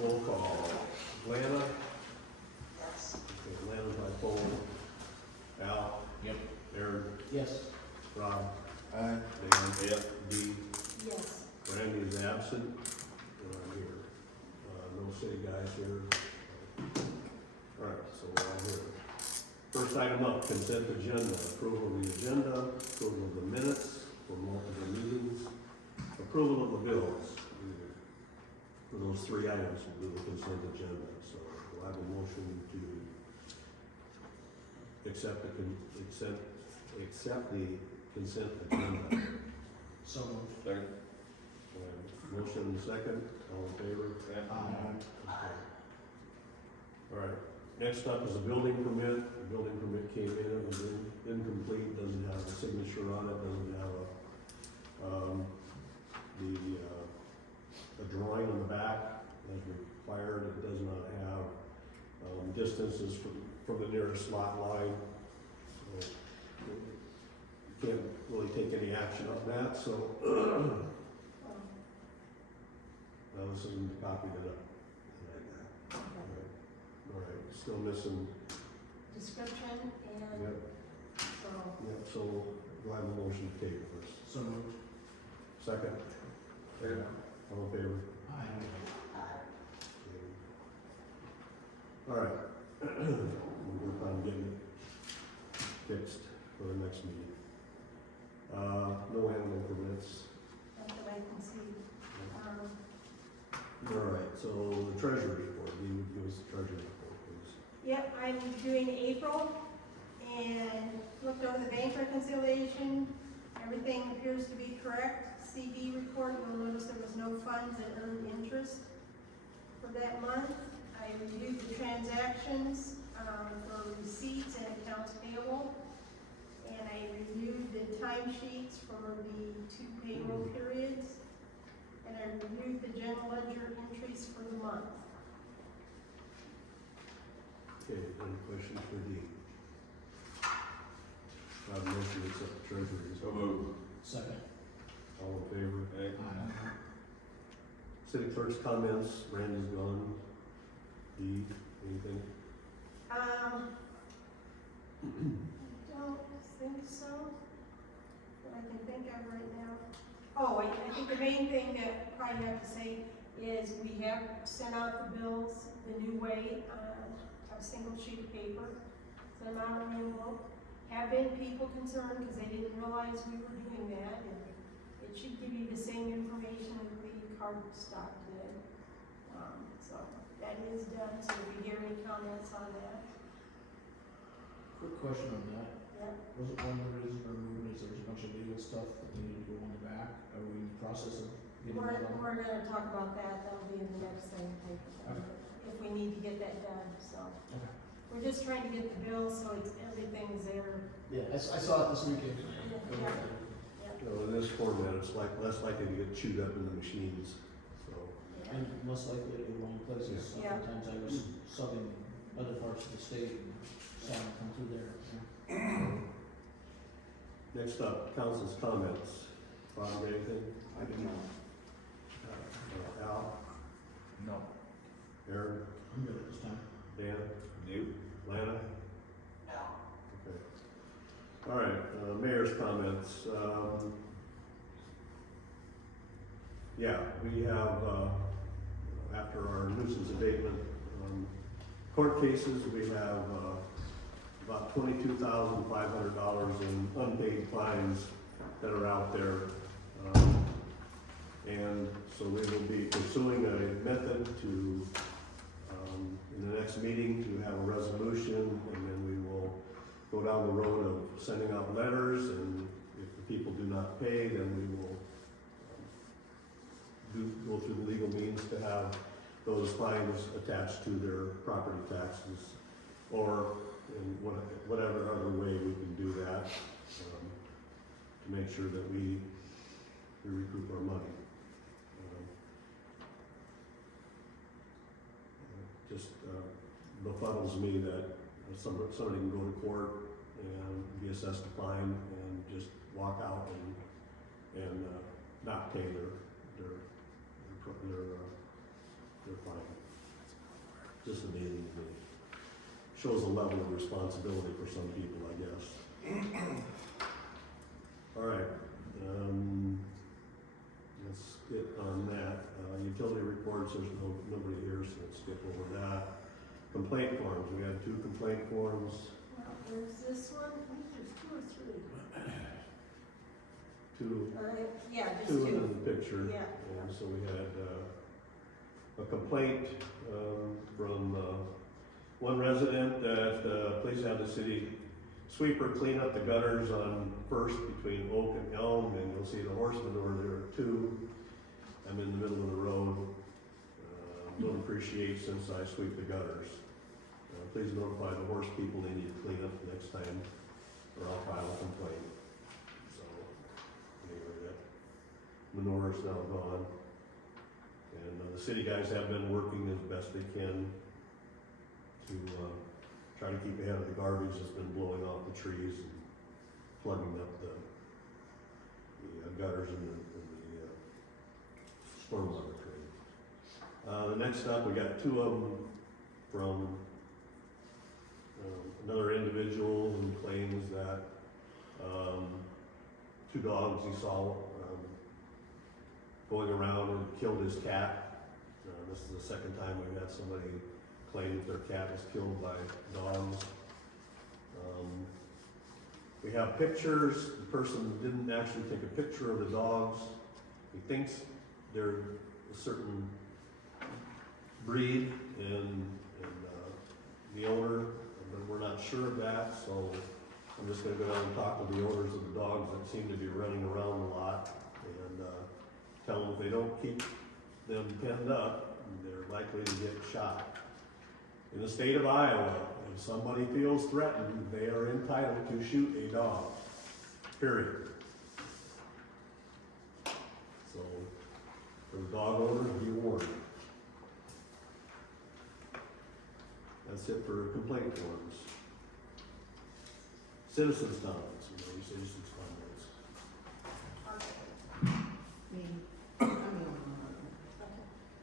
Roll call. Lana? Yes. Okay, Lana's by phone. Al? Yep. Aaron? Yes. Rob? Aye. Dan? Yep. Dee? Yes. Randy is absent. And I'm here. No city guys here. Alright, so we're all here. First item up, consent agenda. Approval of the agenda, approval of the minutes for multiple meetings, approval of the bills. For those three items, we'll do the consent agenda. So we'll have a motion to accept the consent agenda. So moved. Second. Motion and second, all in favor? Aye. All right, next up is a building permit. The building permit came in, it was incomplete, doesn't have a signature on it, doesn't have a drawing on the back as required. It does not have distances from the nearest lot line. So you can't really take any action on that, so this isn't a copy that I got. All right, still missing, Description and, yep, so do I have a motion to table first? So moved. Second? Second. All in favor? Aye. All right. We'll work on getting it fixed for the next meeting. No animal permits. not that I can see. All right, so the treasury report, you would give us the treasury report, please. Yep, I'm doing April and looked over the bank reconciliation. Everything appears to be correct. CD report, you'll notice there was no funds that earned interest for that month. I reviewed the transactions for receipts and accounts payable. And I reviewed the timesheets for the 2 payroll periods. And I reviewed the general ledger entries for the month. Okay, any questions for Dean? I have a motion to accept the treasury. So moved. Second. All in favor? Aye. City clerk's comments, Randy's gone. Dee, anything? Don't think so, that I can think of right now. Oh, I think the main thing that I probably have to say is we have sent out the bills the new way on a single sheet of paper. Sent them out in an envelope. Have been people concerned because they didn't realize we were doing that, and it should give you the same information that the card stock did. So that is done, so if you hear any comments on that. Quick question on that. Yep. Was it one of the reasons for moving is there's a bunch of legal stuff that needed to go on the back? Are we in the process of getting that on? We're gonna talk about that, that'll be in the next thing, if we need to get that done, so. Okay. We're just trying to get the bill, so it's, everything's there. Yeah, I saw it this weekend. No, in this format, it's like, less likely to get chewed up in the machines, so. And less likely to go wrong places. Yeah. Sometimes I was subbing other parts of the state and saw them come through there. Next up, council's comments. Bob, anything? I do not. Al? No. Aaron? I'm good at this time. Dan? New. Lana? No. Okay. All right, mayor's comments. Yeah, we have, after our nuisance abatement, court cases, we have, about $22,500 in unpaid fines that are out there. And so we will be pursuing a method to, in the next meeting, to have a resolution, and then we will go down the road of sending out letters, and if the people do not pay, then we will go through the legal means to have those fines attached to their property taxes, or in whatever other way we can do that, to make sure that we recoup our money. Just befuddles me that somebody can go to court and be assessed a fine and just walk out and not pay their fine. just amazing to me. Shows a level of responsibility for some people, I guess. All right, let's get on that. Utility reports, there's nobody here, so let's skip over that. Complaint forms, we had 2 complaint forms. Well, there's this one, I think there's 2 or 3. 2 Yeah, just 2 2. in the picture. Yeah. And so we had a complaint from one resident that please have the city sweeper clean up the gutters on First between Oak and Elm, and you'll see the horse manure there too. I'm in the middle of the road. Don't appreciate since I sweep the gutters. Please notify the horse people they need to clean up next time, or I'll file a complaint. So, anyway, that manure is now gone. And the city guys have been working as best they can to try to keep ahead of the garbage that's been blowing off the trees and plugging up the gutters and the stormwater drain. The next up, we got 2 of them from another individual who claims that 2 dogs he saw going around and killed his cat. This is the second time we've had somebody claim that their cat was killed by dogs. We have pictures. The person didn't actually take a picture of the dogs. He thinks they're a certain breed and the owner, but we're not sure of that, so I'm just gonna go down and talk to the owners of the dogs that seem to be running around a lot and tell them if they don't keep them penned up, they're likely to get shot. In the state of Iowa, if somebody feels threatened, they are entitled to shoot a dog, period. So, for the dog owners, be warned. That's it for complaint forms. Citizens' comments, any citizens' comments? Me.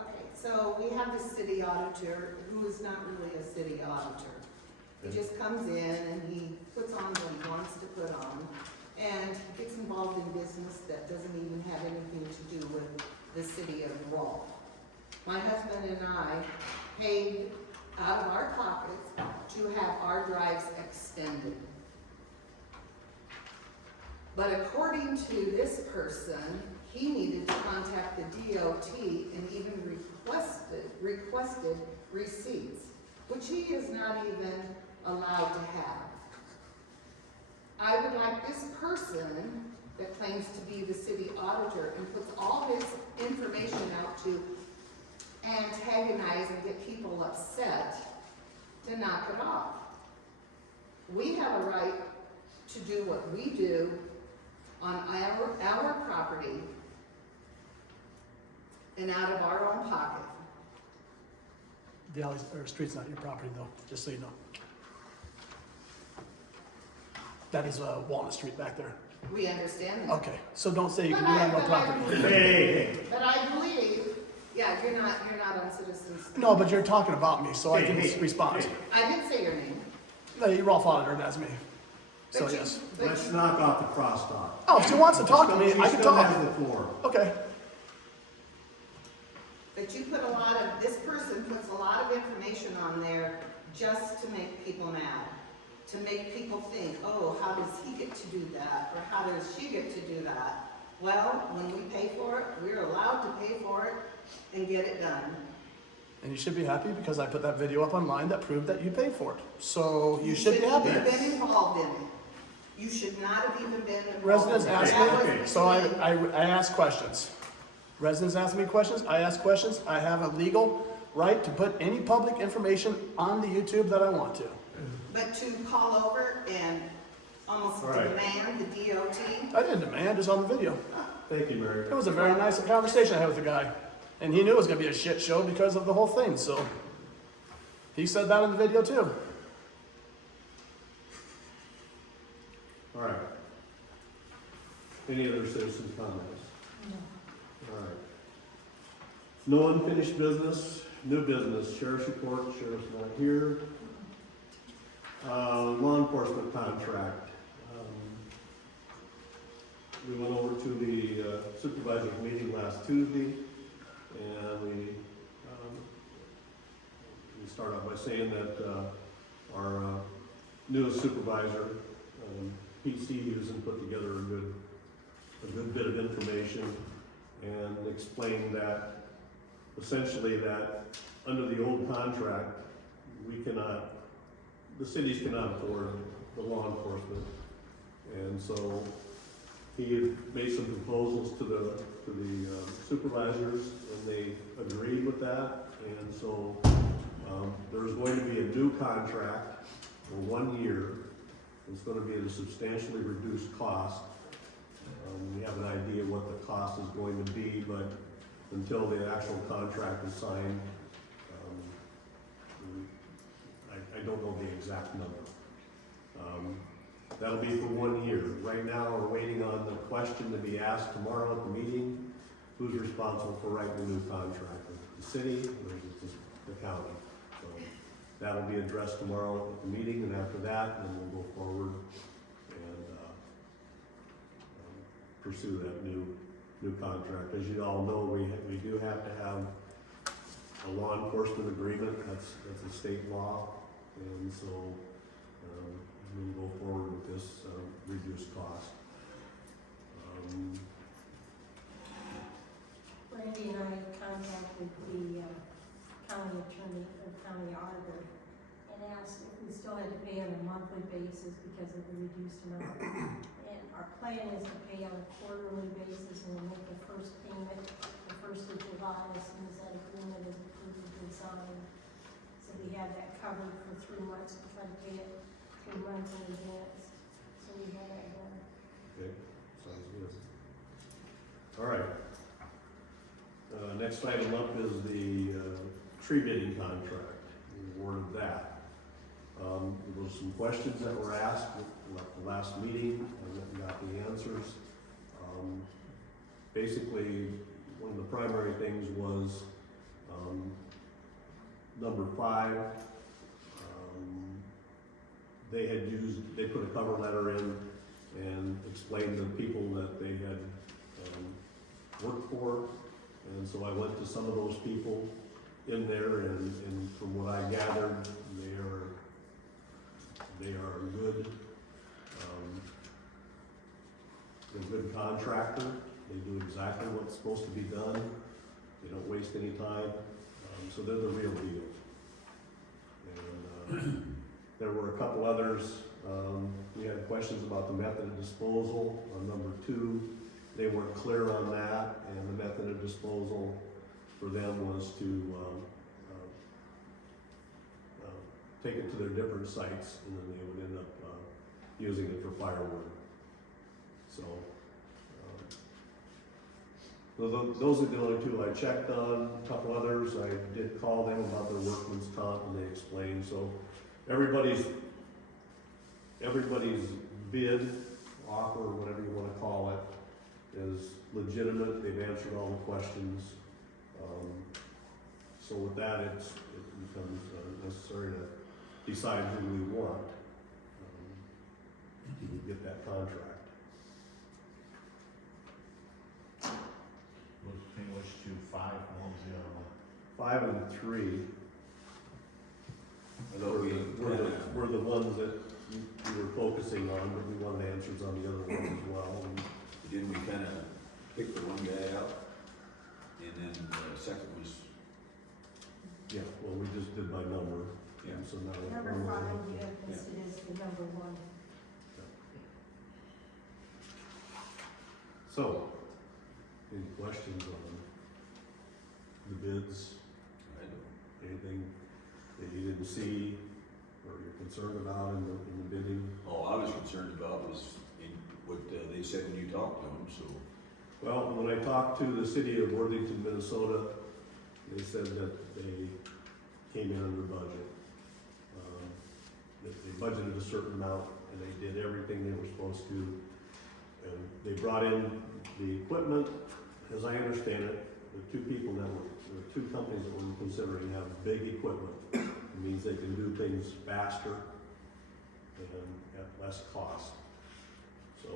Okay, so we have the city auditor, who is not really a city auditor. He just comes in and he puts on what he wants to put on, and gets involved in business that doesn't even have anything to do with the city of Rolfe. My husband and I paid out of our pockets to have our drives extended. But according to this person, he needed to contact the DOT and even requested receipts, which he is not even allowed to have. I would like this person that claims to be the city auditor and puts all his information out to antagonize and get people upset to knock it off. We have a right to do what we do on our property and out of our own pocket. The alley or street's not your property though, just so you know. That is Walnut Street back there. We understand that. Okay, so don't say you can do that on your property. Hey. But I believe, yeah, you're not on citizens. No, but you're talking about me, so I can Hey. respond. I didn't say your name. No, you're Rolfe Auditor, that's me. So But you- yes. but Let's you- knock off the crosstalk. Oh, if she wants to talk to me, I She can still talk. has the floor. Okay. But you put this person puts a lot of information on there just to make people mad. To make people think, oh, how does he get to do that? Or how does she get to do that? Well, when we pay for it, we're allowed to pay for it and get it done. And you should be happy because I put that video up online that proved that you paid for it. So you should be happy. You've been involved in it. You should not have even been involved. Residents in it. ask That me, was so I between- ask questions. Residents ask me questions, I ask questions. I have a legal right to put any public information on the YouTube that I want to. But to call over and almost All right. demand the DOT, I didn't demand, it's on the video. Thank you, Mary. It was a very nice conversation I had with the guy. And he knew it was gonna be a shit show because of the whole thing, so. He said that in the video too. All right. Any other citizens' comments? No. All right. No unfinished business. New business, sheriff's report, sheriff's not here. Law enforcement contract. We went over to the supervisor's meeting last Tuesday, and we start out by saying that our newest supervisor, Pete Seahusen, put together a good bit of information and explained that essentially that under the old contract, the cities cannot afford the law enforcement. And so he had made some proposals to the supervisors, and they agreed with that. And so there's going to be a new contract for 1 year. It's going to be at a substantially reduced cost. We have an idea what the cost is going to be, but until the actual contract is signed, I don't know the exact number. That'll be for 1 year. Right now, we're waiting on the question to be asked tomorrow at the meeting. Who's responsible for writing the new contract? Is it the city or is it the county? So that'll be addressed tomorrow at the meeting, and after that, then we'll go forward and pursue that new contract. As you all know, we do have to have a law enforcement agreement. That's a state law, and so we'll go forward with this reduced cost. Randy and I contacted the county attorney or county auditor and asked if we still had to pay on a monthly basis because of the reduced amount. And our plan is to pay on a quarterly basis, and we'll make the first payment the 1st of July as soon as that agreement is approved and signed. So we have that covered for 3 months. We try to pay it 3 months in advance. So we have that done. Okay, sounds good. All right. Next item up is the tree bidding contract. We awarded that. There was some questions that were asked at the last meeting. I got the answers. Basically, one of the primary things was number 5. They put a cover letter in and explained to the people that they had worked for. And so I went to some of those people in there, and from what I gathered, they are good. They're a good contractor. They do exactly what's supposed to be done. They don't waste any time. So they're the real deal. And there were a couple others. We had questions about the method of disposal on number 2. They weren't clear on that, and the method of disposal for them was to take it to their different sites, and then they would end up using it for firewood. So those are the only 2 I checked on. A couple others, I did call them about their workman's comp, and they explained. So everybody's bid, offer, whatever you want to call it, is legitimate. They've answered all the questions. So with that, it becomes necessary to decide who we want to get that contract. Which 2, 5, what was the other one? 5 and 3 Although were the ones that you were focusing on, but we wanted answers on the other ones as well. Didn't we kind of pick the one guy out, and then the second was, Yeah, well, we just did by number. Yeah. So now Number 5, you have listed as the number 1. So, any questions on the bids? I don't, Anything that you didn't see or you're concerned about in the bidding? all I was concerned about was what they said when you talked to them, so. Well, when I talked to the city of Worthington, Minnesota, they said that they came in under budget. That they budgeted a certain amount and they did everything they were supposed to. And they brought in the equipment, as I understand it, the two people that were, the two companies that we're considering have big equipment. It means they can do things faster and at less cost. So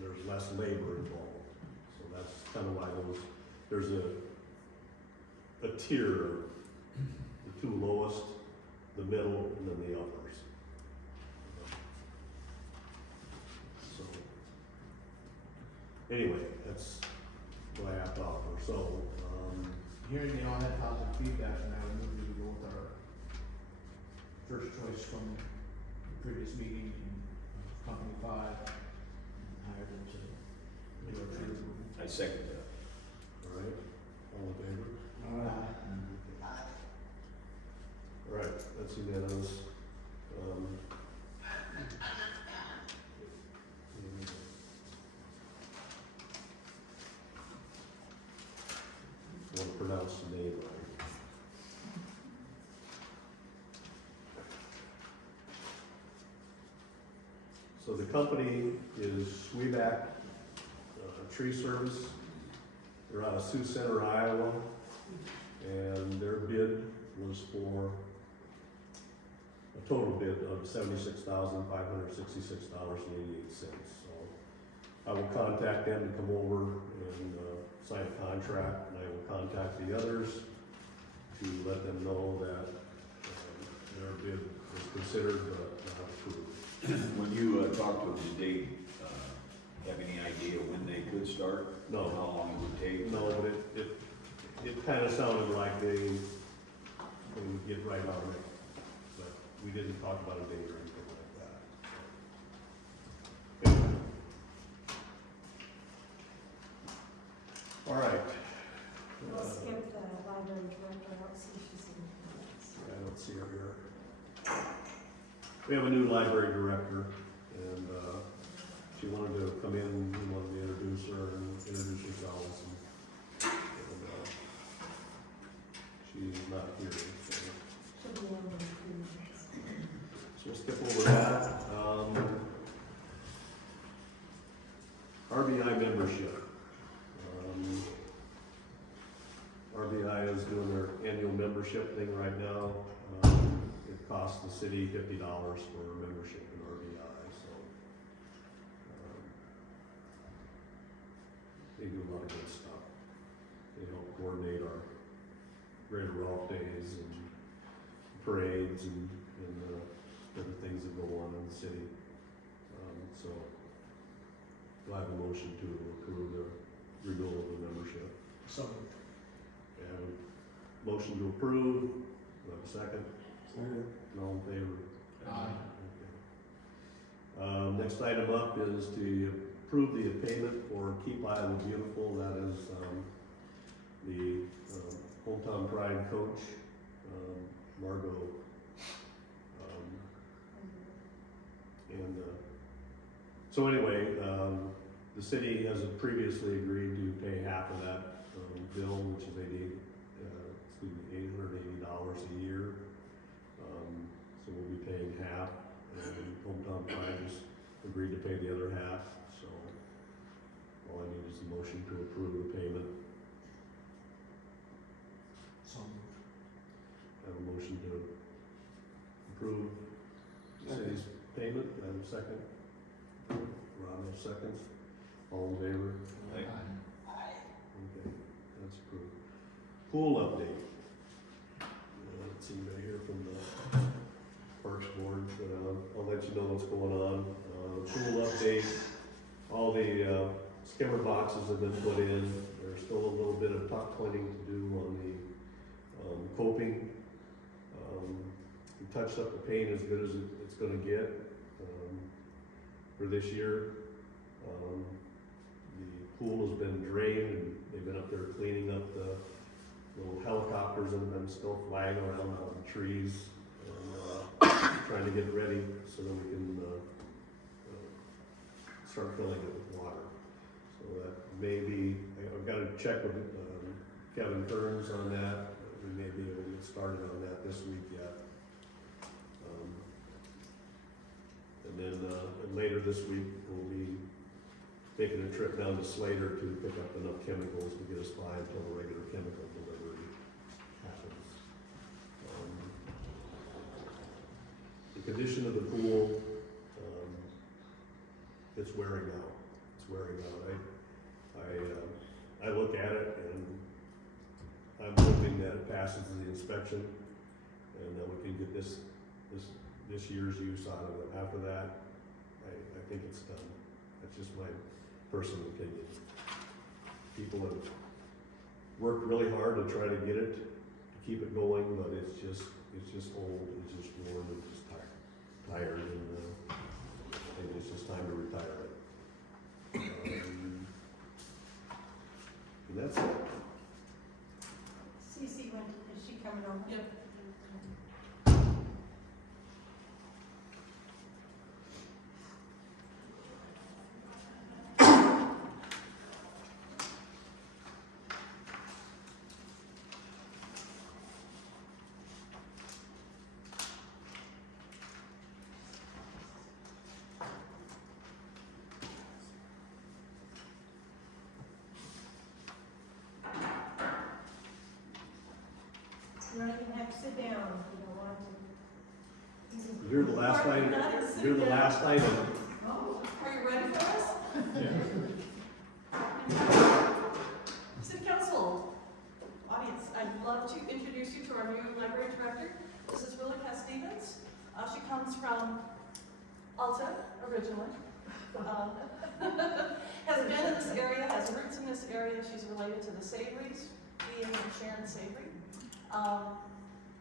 there's less labor involved. So that's kind of why there's a tier of the two lowest, the middle, and then the uppers. So, anyway, that's what I have to offer. So, Hearing they all had positive feedback, and I would move you to go with our first choice from the previous meeting, Company 5, and hire them to do our tree removal. I second that. all right, all in favor? All right, that's unanimous. Want to pronounce the name right. So the company is Sweeback Tree Service. They're out of Sioux Center, Iowa, and their bid was for a total bid of $76,566.88. So I will contact them to come over and sign a contract, and I will contact the others to let them know that their bid was considered but not approved. When you talk to them, did they have any idea when they could start? No. Or how long it would take? No, but it kind of sounded like they would get right on it, but we didn't talk about a date or anything like that. Anyway. All right. We'll skip the library director, I'll see if she's in the minutes. I don't see her here. We have a new library director, and she wanted to come in, we wanted to introduce her and introduce herself. And she's not here, so. Should be in the minutes. So we'll skip over that. RBI membership. RBI is doing their annual membership thing right now. It costs the city $50 for membership in RBI, so. They do a lot of good stuff. They help coordinate our Greater Rolfe days and parades and different things that go on in the city. So, do I have a motion to approve the renewal of the membership? So, And motion to approve, do I have a second? All in favor? aye. Okay. Next item up is to approve the payment for Keep Iowa Beautiful. That is, the Hometown Pride coach, Margot. So anyway, the city has previously agreed to pay half of that, bill, which is $880 a year. So we'll be paying half, and Hometown Pride just agreed to pay the other half, so all I need is a motion to approve the payment. So moved. I have a motion to approve the city's payment. I have a second. Rob, seconds. All in favor? Aye. Okay, that's approved. Pool update. Let's see, I hear from the Parks Board, but I'll let you know what's going on. Pool update, all the skimmer boxes have been put in. There's still a little bit of top cleaning to do on the coping. We touched up the paint as good as it's gonna get for this year. The pool has been drained, and they've been up there cleaning up the little helicopters that have been still flying around out in trees, and trying to get it ready so that we can start filling it with water. So that may be, I've got to check with Kevin Kearns on that. We may be able to get started on that this week yet. And then later this week, we'll be taking a trip down to Slater to pick up enough chemicals to get this by until the regular chemical delivery happens. The condition of the pool, it's wearing out. It's wearing out. I look at it and I'm hoping that it passes the inspection and that we can get this year's use out of it. After that, I think it's done. That's just my personal opinion. People have worked really hard to try to get it, to keep it going, but it's just old, it's just worn, it's just tired, and I think it's just time to retire it. And that's it. Cece, when, is she coming over? Yep. You don't even have to sit down if you don't want to. You're the last item, you're the last item. Oh, are you ready for us? City Council, audience, I'd love to introduce you to our new library director. This is Rolfe Stevens. She comes from Alta originally. Has been in this area, has roots in this area. She's related to the Savorys, Ian and Sharon Savory.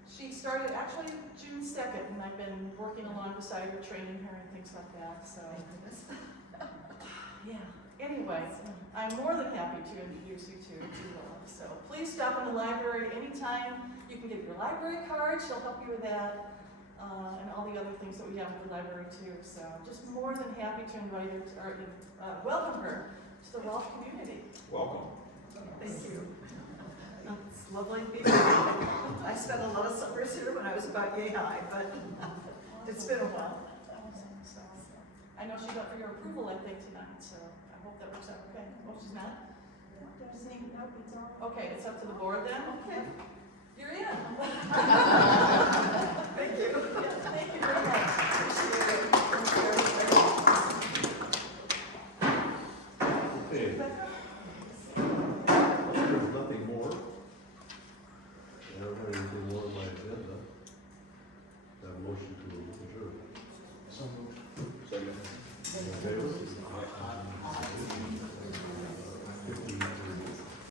She started actually June 2nd, and I've been working along beside her, training her and things like that, so. Yeah, anyway, I'm more than happy to introduce you to Rolfe. So please stop in the library anytime. You can get your library card, she'll help you with that, and all the other things that we have in the library too. So just more than happy to invite her, welcome her to the Rolfe community. Welcome. Thank you. It's lovely to be here. I spent a lot of summers here when I was about yay high, but it's been a while. So, I know she got for your approval, I think, tonight, so I hope that works out okay. Oh, she's not? Doesn't even know it's all. Okay, it's up to the board then? Okay.